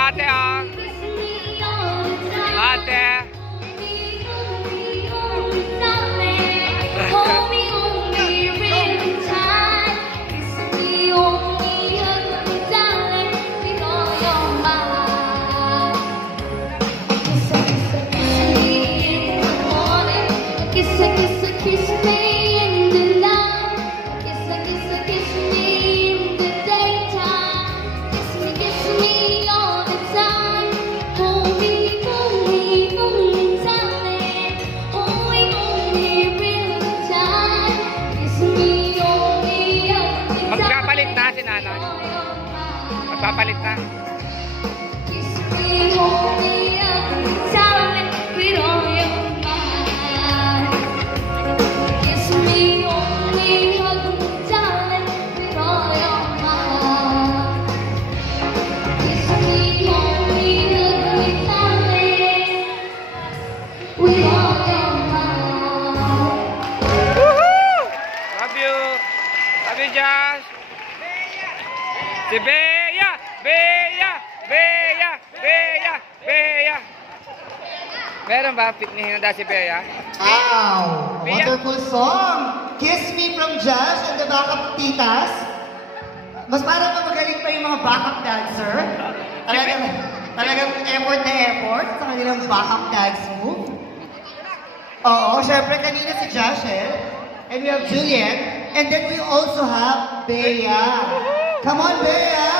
Ate, Ate. Magpapalit na si nanay. Magpapalit na. Josh. Si Bea! Bea! Bea! Bea! Bea! Meron ba pitnihin na si Bea? Wow! Bea. Wonderful song! Kiss Me from Josh and the backup titas. Mas parang magaling pa yung mga backup dancer. Talagang effort na effort sa kanilang backup dance move. Oo, syempre kanina si Josh and we have Juliet. And then we also have Bea. Come on, Bea!